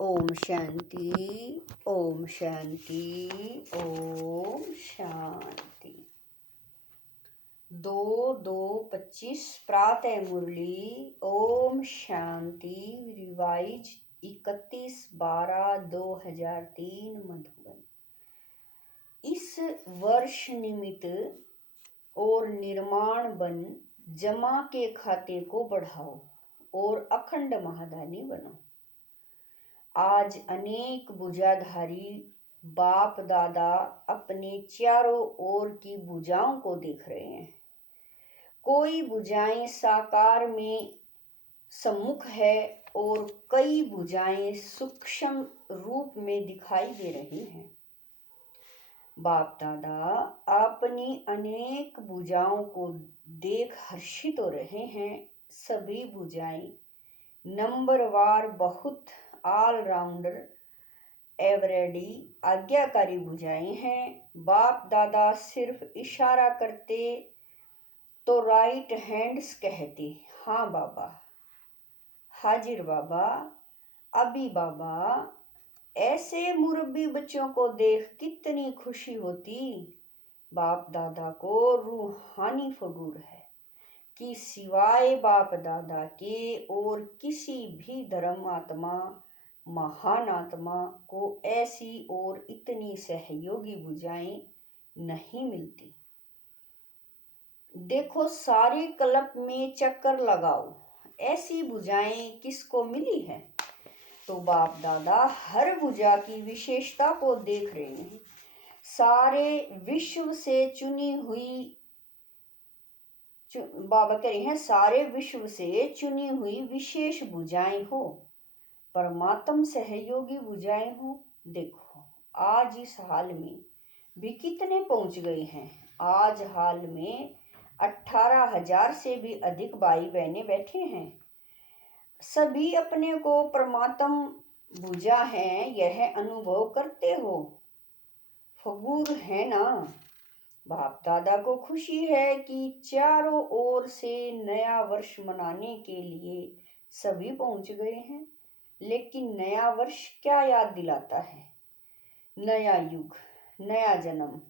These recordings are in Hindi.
ओम शांति, ओम शांति, ओम शांति। 2/2/25 प्रातः मुरली। ओम शांति। रिवाइज 31/12/2003 मधुबन। इस वर्ष निमित्त और निर्माण बन जमा के खाते को बढ़ाओ और अखंड महादानी बनो। आज अनेक भुजाधारी बाप दादा अपने चारों ओर की भुजाओं को देख रहे हैं। कोई भुजाएं साकार में सम्मुख है और कई भुजाएं सूक्ष्म रूप में दिखाई दे रही हैं। बाप दादा अपनी अनेक भुजाओं को देख हर्षित हो रहे हैं। सभी भुजाएं नंबरवार बहुत ऑलराउंडर एवरेडी आज्ञाकारी भुजाएं हैं। बाप दादा सिर्फ इशारा करते तो राइट हैंड्स कहते, हाँ बाबा, हाजिर बाबा, अभी बाबा। ऐसे मुरब्बी बच्चों को देख कितनी खुशी होती। बाप दादा को रूहानी फगूर है कि सिवाय बाप दादा के और किसी भी धर्म आत्मा महान आत्मा को ऐसी और इतनी सहयोगी भुजाएं नहीं मिलती। देखो सारे कल्प में चक्कर लगाओ, ऐसी भुजाएं किसको मिली है। तो बाप दादा हर भुजा की विशेषता को देख रहे हैं। सारे विश्व से चुनी हुई बाबा कह रहे हैं, सारे विश्व से चुनी हुई विशेष भुजाएं हो, परमात्म सहयोगी भुजाएं हो। देखो आज इस हाल में भी कितने पहुंच गए हैं। आज हाल में 18,000 से भी अधिक भाई बहने बैठे हैं। सभी अपने को परमात्म भुजा हैं, यह अनुभव करते हो। फगूर है ना। बाप दादा को खुशी है कि चारों ओर से नया वर्ष मनाने के लिए सभी पहुंच गए हैं। लेकिन नया वर्ष क्या याद दिलाता है? नया युग, नया जन्म।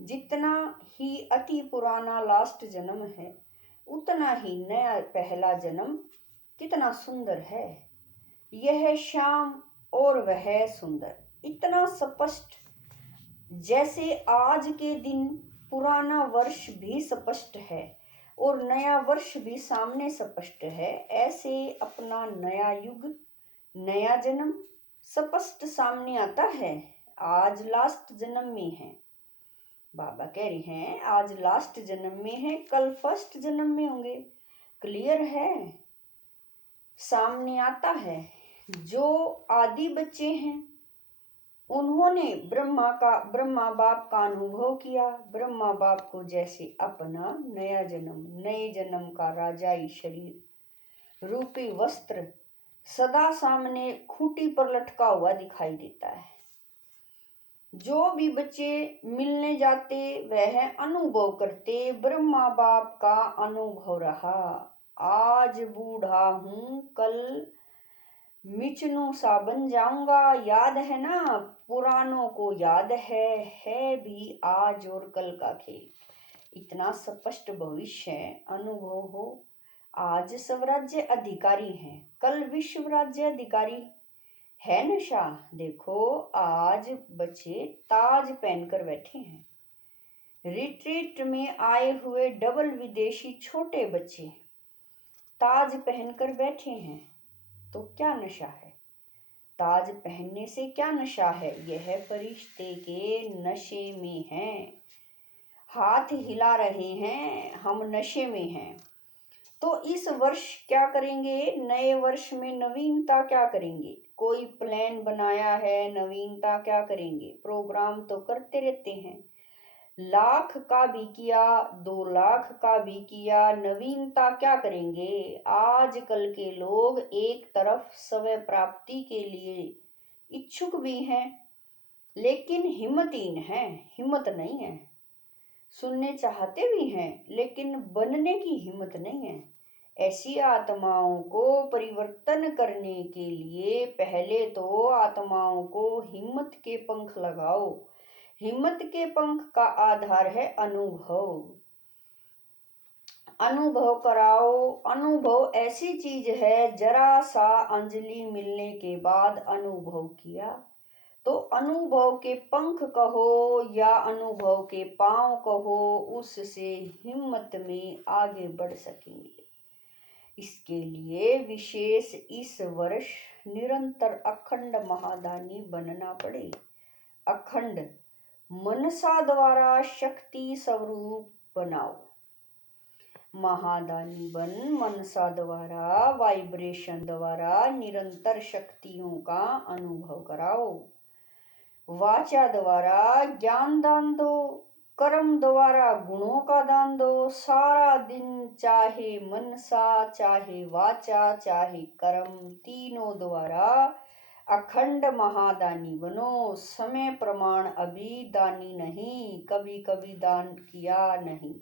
जितना ही अति पुराना लास्ट जन्म है, उतना ही नया पहला जन्म कितना सुंदर है। यह शाम और वह सुंदर, इतना स्पष्ट जैसे आज के दिन पुराना वर्ष भी स्पष्ट है और नया वर्ष भी सामने स्पष्ट है। ऐसे अपना नया युग, नया जन्म स्पष्ट सामने आता है। आज लास्ट जन्म में है। बाबा कह रहे हैं आज लास्ट जन्म में है, कल फर्स्ट जन्म में होंगे। क्लियर है, सामने आता है। जो आदि बच्चे हैं उन्होंने ब्रह्मा बाप का अनुभव किया। ब्रह्मा बाप को जैसे अपना नया जन्म, नए जन्म का राजाई शरीर रूपी वस्त्र सदा सामने खूंटी पर लटका हुआ दिखाई देता है। जो भी बच्चे मिलने जाते वह अनुभव करते, ब्रह्मा बाप का अनुभव रहा। आज बूढ़ा हूं, कल मिचनू सा बन जाऊंगा। याद है ना, पुरानों को याद है भी आज और कल का खेल। इतना स्पष्ट भविष्य अनुभव हो। आज स्वराज्य अधिकारी हैं, कल विश्व राज्य अधिकारी है। नशा देखो, आज बच्चे ताज पहनकर बैठे हैं। रिट्रीट में आए हुए डबल विदेशी छोटे बच्चे ताज पहनकर बैठे हैं। तो क्या नशा है? ताज पहनने से क्या नशा है? यह फरिश्ते के नशे में हैं। हाथ हिला रहे हैं, हम नशे में हैं। तो इस वर्ष क्या करेंगे? नए वर्ष में नवीनता क्या करेंगे? कोई प्लान बनाया है, नवीनता क्या करेंगे? प्रोग्राम तो करते रहते हैं। 1,00,000 का भी किया, 2,00,000 का भी किया, नवीनता क्या करेंगे? आजकल के लोग एक तरफ स्वय प्राप्ति के लिए इच्छुक भी हैं, लेकिन हिम्मतहीन हैं, हिम्मत नहीं है। सुनने चाहते भी हैं, लेकिन बनने की हिम्मत नहीं है। ऐसी आत्माओं को परिवर्तन करने के लिए पहले तो आत्माओं को हिम्मत के पंख लगाओ। हिम्मत के पंख का आधार है अनुभव। अनुभव कराओ। अनुभव ऐसी चीज है, जरा सा अंजलि मिलने के बाद अनुभव किया तो अनुभव के पंख कहो या अनुभव के पांव कहो, उससे हिम्मत में आगे बढ़ सकेंगे। इसके लिए विशेष इस वर्ष निरंतर अखंड महादानी बनना पड़े। अखंड मनसा द्वारा शक्ति स्वरूप बनाओ। महादानी बन मनसा द्वारा, वाइब्रेशन द्वारा निरंतर शक्तियों का अनुभव कराओ। वाचा द्वारा ज्ञान दान दो, कर्म द्वारा गुणों का दान दो। सारा दिन चाहे मनसा, चाहे वाचा, चाहे कर्म, तीनों द्वारा अखंड महादानी बनो। समय प्रमाण अभी दानी नहीं, कभी कभी दान किया नहीं।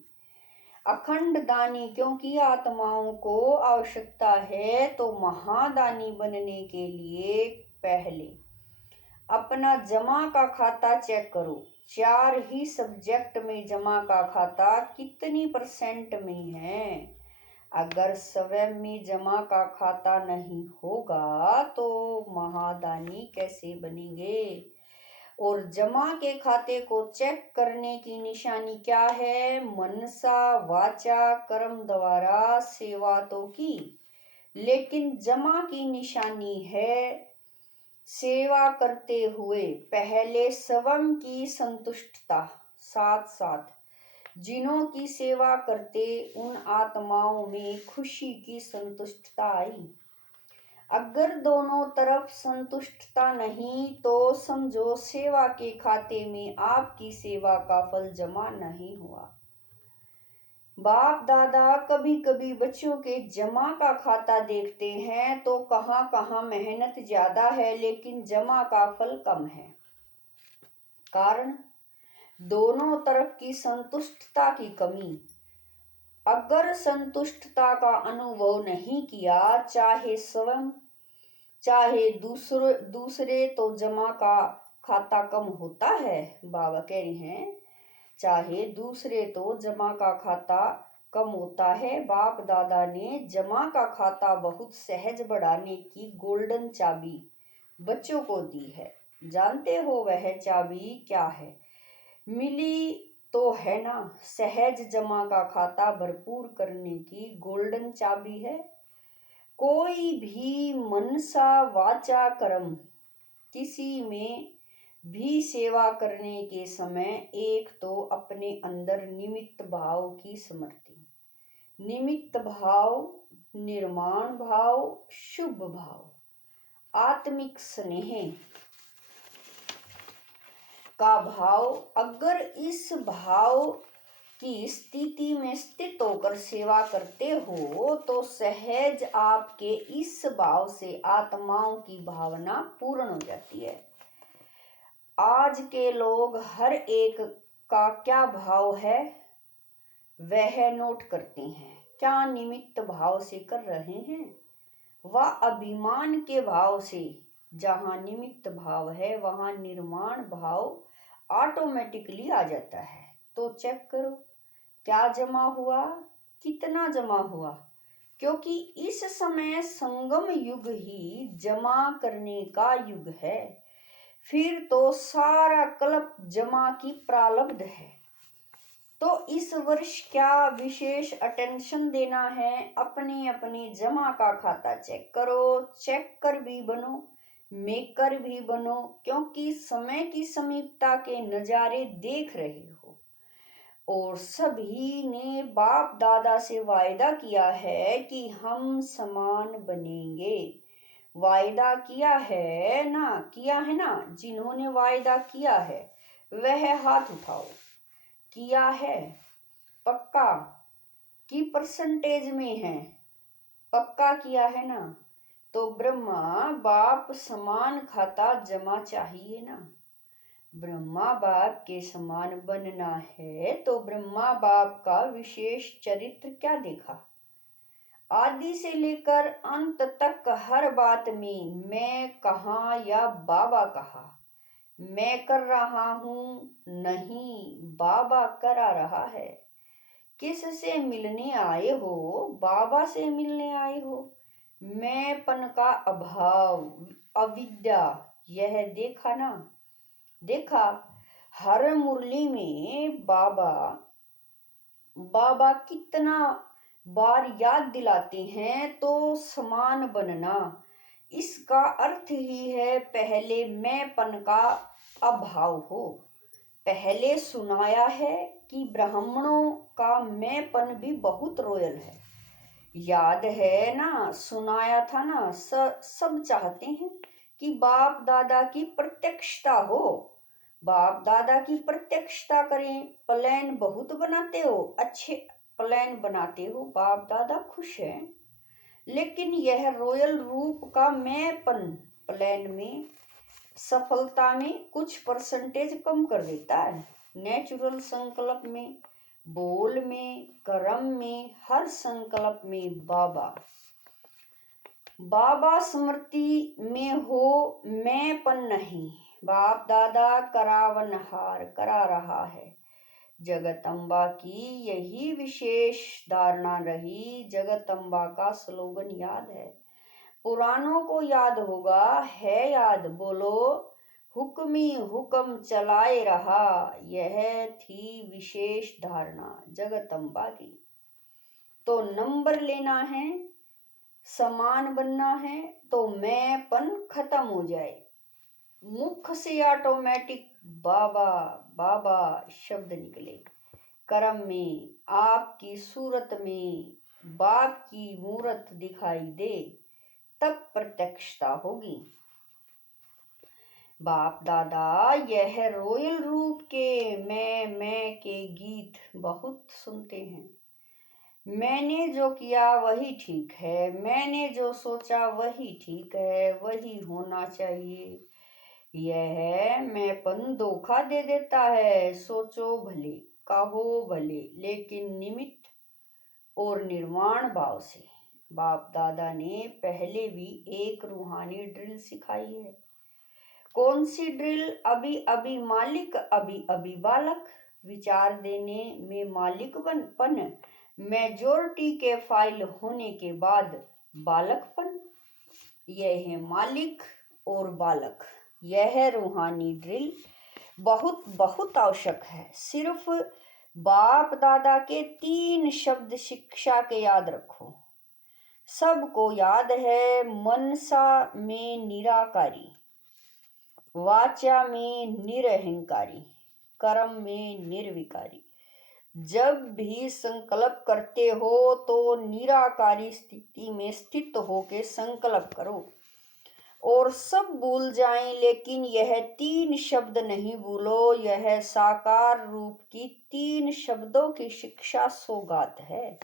अखंड दानी, क्योंकि आत्माओं को आवश्यकता है। तो महादानी बनने के लिए पहले अपना जमा का खाता चेक करो। 4 ही सब्जेक्ट में जमा का खाता कितनी % में है। अगर स्वयं में जमा का खाता नहीं होगा तो महादानी कैसे बनेंगे। और जमा के खाते को चेक करने की निशानी क्या है। मनसा वाचा कर्म द्वारा सेवा तो की, लेकिन जमा की निशानी है सेवा करते हुए पहले स्वयं की संतुष्टता, साथ साथ जिन्हों की सेवा करते उन आत्माओं में खुशी की संतुष्टता आई। अगर दोनों तरफ संतुष्टता नहीं तो समझो सेवा के खाते में आपकी सेवा का फल जमा नहीं हुआ। बाप दादा कभी कभी बच्चों के जमा का खाता देखते हैं तो कहाँ कहाँ मेहनत ज्यादा है लेकिन जमा का फल कम है। कारण दोनों तरफ की संतुष्टता की कमी। अगर संतुष्टता का अनुभव नहीं किया, चाहे स्वयं चाहे दूसरे तो जमा का खाता कम होता है। बाबा कह रहे हैं चाहे दूसरे तो जमा का खाता कम होता है। बाप दादा ने जमा का खाता बहुत सहज बढ़ाने की गोल्डन चाबी बच्चों को दी है। जानते हो वह चाबी क्या है? मिली तो है ना, सहज जमा का खाता भरपूर करने की गोल्डन चाबी है। कोई भी मनसा वाचा कर्म किसी में भी सेवा करने के समय एक तो अपने अंदर निमित्त भाव की स्मृति, निमित्त भाव, निर्माण भाव, शुभ भाव, आत्मिक स्नेह का भाव। अगर इस भाव की स्थिति में स्थित होकर सेवा करते हो तो सहज आपके इस भाव से आत्माओं की भावना पूर्ण हो जाती है। आज के लोग हर एक का क्या भाव है वह नोट करते हैं, क्या निमित्त भाव से कर रहे हैं व अभिमान के भाव से। जहाँ निमित्त भाव है वहाँ निर्माण भाव ऑटोमेटिकली आ जाता है। तो चेक करो क्या जमा हुआ, कितना जमा हुआ, क्योंकि इस समय संगम युग ही जमा करने का युग है। फिर तो सारा कल्प जमा की प्रारब्ध है। तो इस वर्ष क्या विशेष अटेंशन देना है, अपने अपने जमा का खाता चेक करो। चेक कर भी बनो, मेकर भी बनो, क्योंकि समय की समीपता के नज़ारे देख रहे हो। और सभी ने बाप दादा से वायदा किया है कि हम समान बनेंगे। वायदा किया है ना, जिन्होंने वायदा किया है वह हाथ उठाओ। किया है पक्का की % में है? पक्का किया है ना। तो ब्रह्मा बाप समान खाता जमा चाहिए ना। ब्रह्मा बाप के समान बनना है तो ब्रह्मा बाप का विशेष चरित्र क्या देखा? आदि से लेकर अंत तक हर बात में मैं कहाँ या बाबा कहा। मैं कर रहा हूँ नहीं, बाबा करा रहा है। किससे मिलने आए हो? बाबा से मिलने आए हो। मैंपन का अभाव, अविद्या, यह देखा ना? देखा। हर मुरली में बाबा बाबा कितना बार याद दिलाते हैं। तो समान बनना, इसका अर्थ ही है पहले मैंपन का अभाव हो। पहले सुनाया है कि ब्राह्मणों का मैंपन भी बहुत रॉयल है। याद है ना? सुनाया था ना? सब चाहते हैं कि बाप दादा की प्रत्यक्षता हो, बाप दादा की प्रत्यक्षता करें। प्लान बहुत बनाते हो, अच्छे प्लान बनाते हो, बाप दादा खुश हैं। लेकिन यह रॉयल रूप का मैंपन प्लान में सफलता में कुछ परसेंटेज कम कर देता है। नेचुरल संकल्प में, बोल में, कर्म में, हर संकल्प में बाबा बाबा स्मृति में हो, मैंपन नहीं। बाप दादा करावनहार करा रहा है। जगदम्बा की यही विशेष धारणा रही। जगदम्बा का स्लोगन याद है, पुरानों को याद होगा, है याद? बोलो, हुक्मी हुक्म चलाए रहा। यह थी विशेष धारणा जगदम्बा की। तो नंबर लेना है, समान बनना है, तो मैंपन खत्म हो जाए। मुख से ऑटोमेटिक बाबा बाबा शब्द निकले। कर्म में, आपकी सूरत में बाप की मूरत दिखाई दे, तब प्रत्यक्षता होगी। बाप दादा यह रॉयल रूप के मैं के गीत बहुत सुनते हैं। मैंने जो किया वही ठीक है, मैंने जो सोचा वही ठीक है, वही होना चाहिए। यह मैंपन धोखा दे देता है। सोचो भले, कहो भले, लेकिन निमित्त और निर्वाण भाव से। बाप दादा ने पहले भी एक रूहानी ड्रिल सिखाई है। कौन सी ड्रिल? अभी अभी मालिक, अभी अभी बालक। विचार देने में मालिकपन, मेजोरिटी के फाइल होने के बाद बालकपन। यह है मालिक और बालक। यह रूहानी ड्रिल बहुत बहुत आवश्यक है। सिर्फ बाप दादा के 3 शब्द शिक्षा के याद रखो। सबको याद है, मनसा में निराकारी, वाचा में निरहंकारी, कर्म में निर्विकारी। जब भी संकल्प करते हो तो निराकारी स्थिति में स्थित होके संकल्प करो और सब भूल जाएं, लेकिन यह 3 शब्द नहीं भूलो। यह साकार रूप की 3 शब्दों की शिक्षा सौगात है।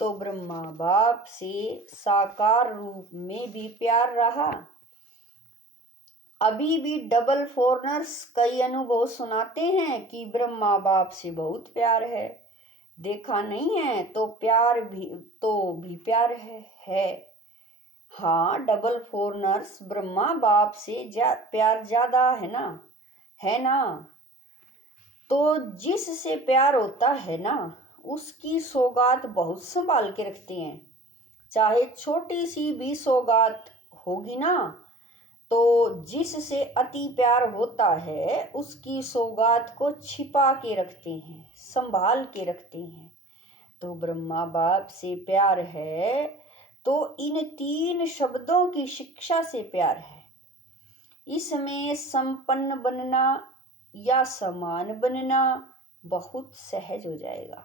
तो ब्रह्मा बाप से साकार रूप में भी प्यार रहा। अभी भी डबल फॉरनर्स कई अनुभव सुनाते हैं कि ब्रह्मा बाप से बहुत प्यार है। देखा नहीं है तो प्यार भी प्यार है। हाँ, डबल फॉरनर्स ब्रह्मा बाप से प्यार ज्यादा है ना, है ना? तो जिससे प्यार होता है ना, उसकी सौगात बहुत संभाल के रखते हैं। चाहे छोटी सी भी सौगात होगी ना, तो जिससे अति प्यार होता है उसकी सौगात को छिपा के रखते हैं, संभाल के रखते हैं। तो ब्रह्मा बाप से प्यार है तो इन 3 शब्दों की शिक्षा से प्यार है। इसमें संपन्न बनना या समान बनना बहुत सहज हो जाएगा।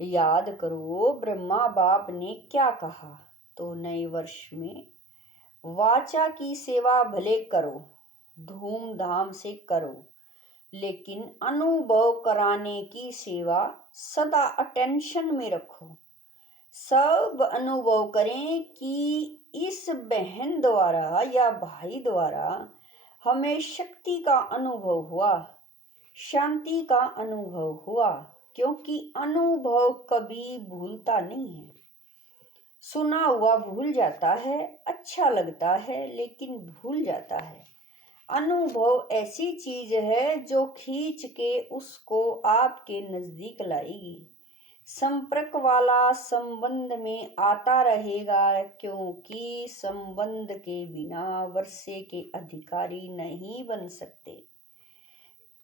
याद करो ब्रह्मा बाप ने क्या कहा। तो नए वर्ष में वाचा की सेवा भले करो, धूमधाम से करो, लेकिन अनुभव कराने की सेवा सदा अटेंशन में रखो। सब अनुभव करें कि इस बहन द्वारा या भाई द्वारा हमें शक्ति का अनुभव हुआ, शांति का अनुभव हुआ, क्योंकि अनुभव कभी भूलता नहीं है। सुना हुआ भूल जाता है, अच्छा लगता है लेकिन भूल जाता है। अनुभव ऐसी चीज है जो खींच के उसको आपके नजदीक लाएगी। संपर्क वाला संबंध में आता रहेगा, क्योंकि संबंध के बिना वर्षे के अधिकारी नहीं बन सकते।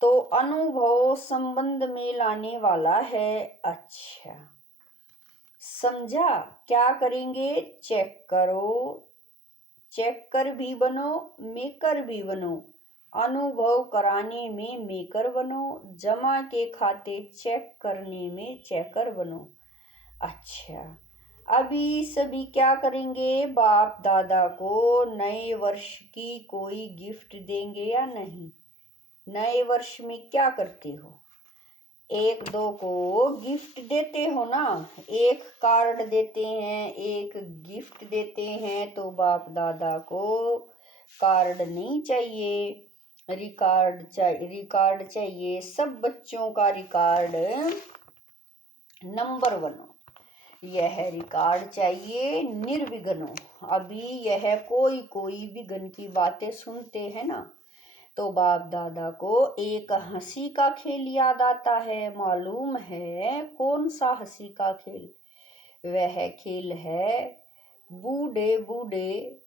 तो अनुभव संबंध में लाने वाला है। अच्छा, समझा? क्या करेंगे? चेक करो। चेक कर भी बनो, मेकर भी बनो। अनुभव कराने में मेकर बनो, जमा के खाते चेक करने में चेकर बनो। अच्छा, अभी सभी क्या करेंगे? बाप दादा को नए वर्ष की कोई गिफ्ट देंगे या नहीं? नए वर्ष में क्या करते हो? एक दो को गिफ्ट देते हो ना, एक कार्ड देते हैं, एक गिफ्ट देते हैं। तो बाप दादा को कार्ड नहीं चाहिए, रिकॉर्ड चाहिए। सब बच्चों का रिकॉर्ड नंबर बनो, यह रिकॉर्ड चाहिए निर्विघ्न हो। अभी यह कोई कोई विघ्न की बातें सुनते हैं ना, तो बाप दादा को एक हंसी का खेल याद आता है। मालूम है कौन सा हंसी का खेल? वह खेल है बूढ़े बूढ़े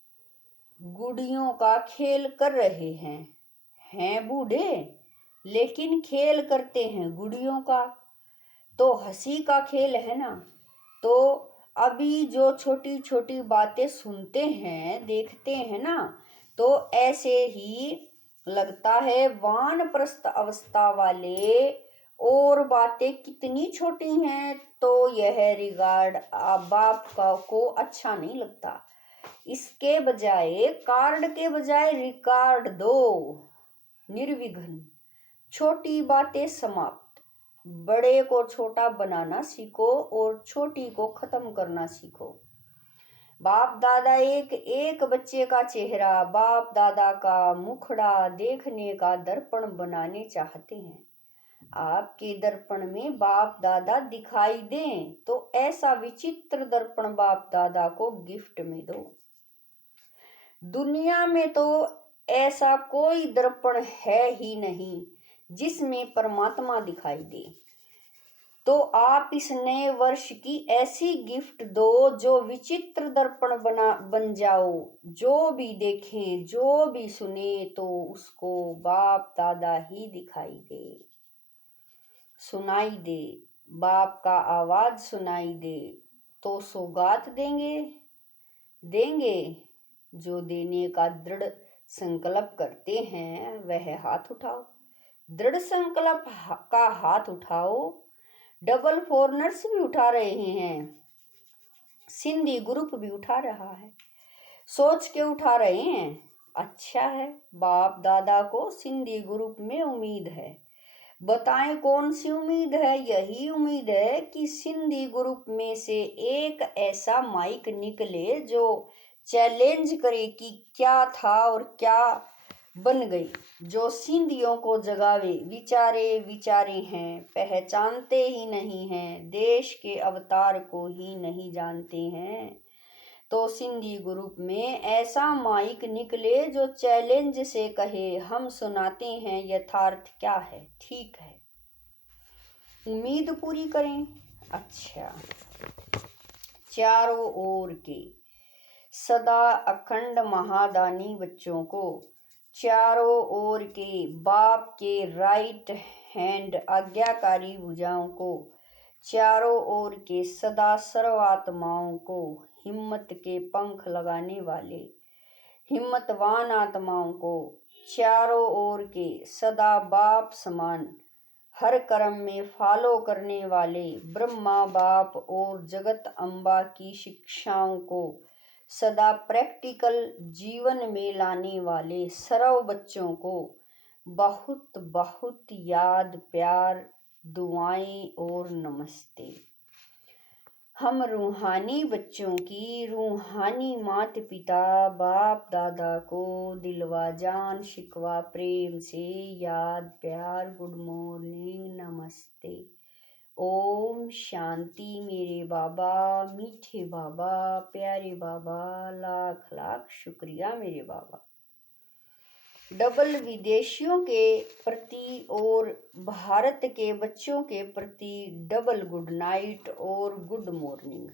गुड़ियों का खेल कर रहे हैं बूढ़े, लेकिन खेल करते हैं गुड़ियों का। तो हंसी का खेल है ना। तो अभी जो छोटी छोटी बातें सुनते हैं, देखते हैं ना, तो ऐसे ही लगता है वानप्रस्थ अवस्था वाले और बातें कितनी छोटी हैं। तो यह रिगार्ड बाप का को अच्छा नहीं लगता। इसके बजाय कार्ड के बजाय रिकॉर्ड दो, निर्विघ्न। छोटी बातें समाप्त। बड़े को छोटा बनाना सीखो और छोटी को खत्म करना सीखो। बाप दादा एक एक बच्चे का चेहरा, बाप दादा का मुखड़ा देखने का दर्पण बनाने चाहते हैं। आपके दर्पण में बाप दादा दिखाई दें, तो ऐसा विचित्र दर्पण बाप दादा को गिफ्ट में दो। दुनिया में तो ऐसा कोई दर्पण है ही नहीं जिसमें परमात्मा दिखाई दे। तो आप इस नए वर्ष की ऐसी गिफ्ट दो जो विचित्र दर्पण बन जाओ। जो भी देखे, जो भी सुने, तो उसको बाप दादा ही दिखाई दे, सुनाई दे, बाप का आवाज सुनाई दे। तो सौगात देंगे। जो देने का दृढ़ संकल्प करते हैं वह हाथ उठाओ। दृढ़ संकल्प का हाथ उठाओ। डबल फॉरनर्स भी उठा रहे हैं, सिंधी ग्रुप भी उठा रहा है, सोच के उठा रहे हैं। अच्छा है, बाप दादा को सिंधी ग्रुप में उम्मीद है। बताएं कौन सी उम्मीद है? यही उम्मीद है कि सिंधी ग्रुप में से एक ऐसा माइक निकले जो चैलेंज करे कि क्या था और क्या बन गई, जो सिंधियों को जगावे। विचारे हैं, पहचानते ही नहीं हैं, देश के अवतार को ही नहीं जानते हैं। तो सिंधी ग्रुप में ऐसा माइक निकले जो चैलेंज से कहे, हम सुनाते हैं यथार्थ क्या है, ठीक है, उम्मीद पूरी करें। अच्छा, चारों ओर के सदा अखंड महादानी बच्चों को, चारों ओर के बाप के राइट हैंड आज्ञाकारी भुजाओं को, चारों ओर के सदा सर्वात्माओं को, हिम्मत के पंख लगाने वाले हिम्मतवान आत्माओं को, चारों ओर के सदा बाप समान हर कर्म में फॉलो करने वाले ब्रह्मा बाप और जगत अम्बा की शिक्षाओं को सदा प्रैक्टिकल जीवन में लाने वाले सर्व बच्चों को बहुत बहुत याद, प्यार, दुआएं और नमस्ते। हम रूहानी बच्चों की रूहानी माता पिता बाप दादा को दिलवा जान शिकवा प्रेम से याद, प्यार, गुड मॉर्निंग, नमस्ते। ओम शांति मेरे बाबा, मीठे बाबा, प्यारे बाबा, लाख लाख शुक्रिया मेरे बाबा। डबल विदेशियों के प्रति और भारत के बच्चों के प्रति डबल गुड नाइट और गुड मॉर्निंग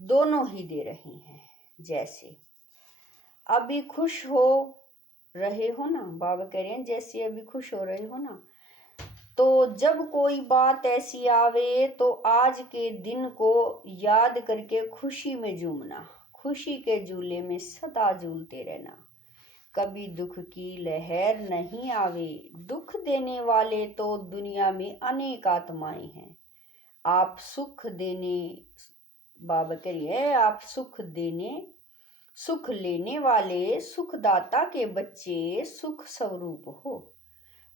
दोनों ही दे रहे हैं। जैसे अभी खुश हो रहे हो ना, बाबा कह रहे हैं जैसे अभी खुश हो रहे हो ना, तो जब कोई बात ऐसी आवे तो आज के दिन को याद करके खुशी में झूमना, खुशी के झूले में सदा झूलते रहना। कभी दुख की लहर नहीं आवे, दुख देने वाले तो दुनिया में अनेक आत्माएं हैं। आप सुख देने, बाबा करिए आप सुख देने, सुख लेने वाले सुखदाता के बच्चे सुख स्वरूप हो।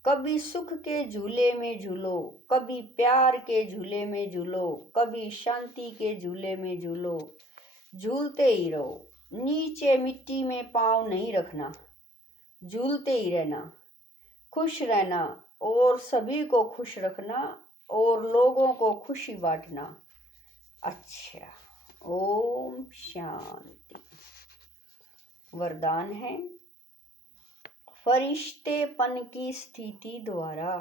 कभी सुख के झूले में झूलो, कभी प्यार के झूले में झूलो, कभी शांति के झूले में झूलो, झूलते ही रहो। नीचे मिट्टी में पाँव नहीं रखना, झूलते ही रहना, खुश रहना और सभी को खुश रखना और लोगों को खुशी बांटना। अच्छा, ओम शांति। वरदान है, फरिश्तेपन की स्थिति द्वारा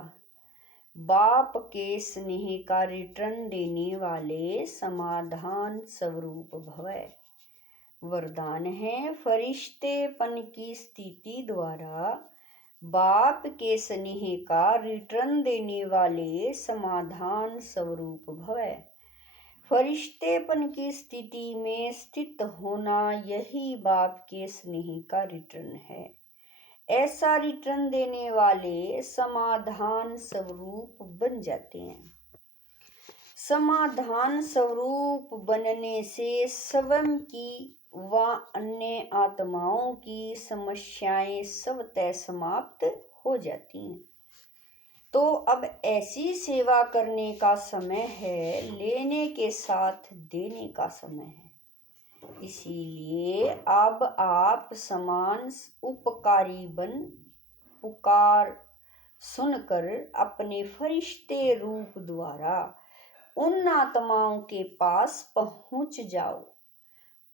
बाप के स्नेह का रिटर्न देने वाले समाधान स्वरूप भवै। वरदान है, फरिश्तेपन की स्थिति द्वारा बाप के स्नेह का रिटर्न देने वाले समाधान स्वरूप भवै। फरिश्तेपन की स्थिति में स्थित होना यही बाप के स्नेह का रिटर्न है। ऐसा रिटर्न देने वाले समाधान स्वरूप बन जाते हैं। समाधान स्वरूप बनने से स्वयं की व अन्य आत्माओं की समस्याएं स्वतः समाप्त हो जाती हैं। तो अब ऐसी सेवा करने का समय है, लेने के साथ देने का समय है। इसीलिए अब आप समान उपकारी बन पुकार सुनकर अपने फरिश्ते रूप द्वारा उन आत्माओं के पास पहुंच जाओ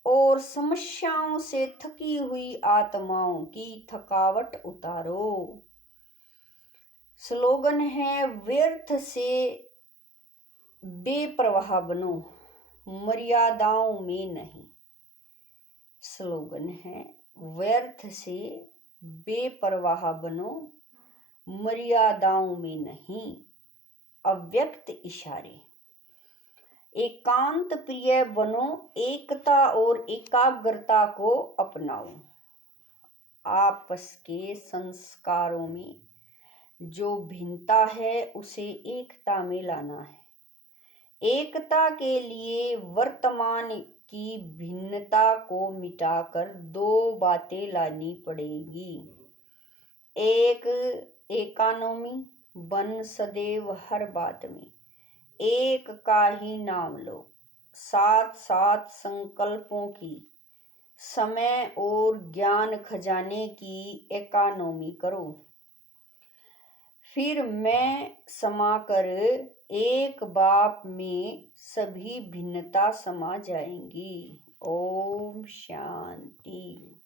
और समस्याओं से थकी हुई आत्माओं की थकावट उतारो। स्लोगन है, व्यर्थ से बेप्रवाह बनो, मर्यादाओं में नहीं। स्लोगन है, व्यर्थ से बेपरवाह बनो, मर्यादाओं में नहीं। अव्यक्त इशारे, एकांत प्रिय बनो, एकता और एकाग्रता को अपनाओ। आपस के संस्कारों में जो भिन्नता है उसे एकता में लाना है। एकता के लिए वर्तमान की भिन्नता को मिटाकर दो बातें लानी पड़ेगी। एक, इकोनॉमी बन सदैव हर बात में, एक का ही नाम लो, साथ साथ संकल्पों की, समय और ज्ञान खजाने की इकोनॉमी करो। फिर मैं समाकर एक बाप में सभी भिन्नता समा जाएंगी। ओम शांति।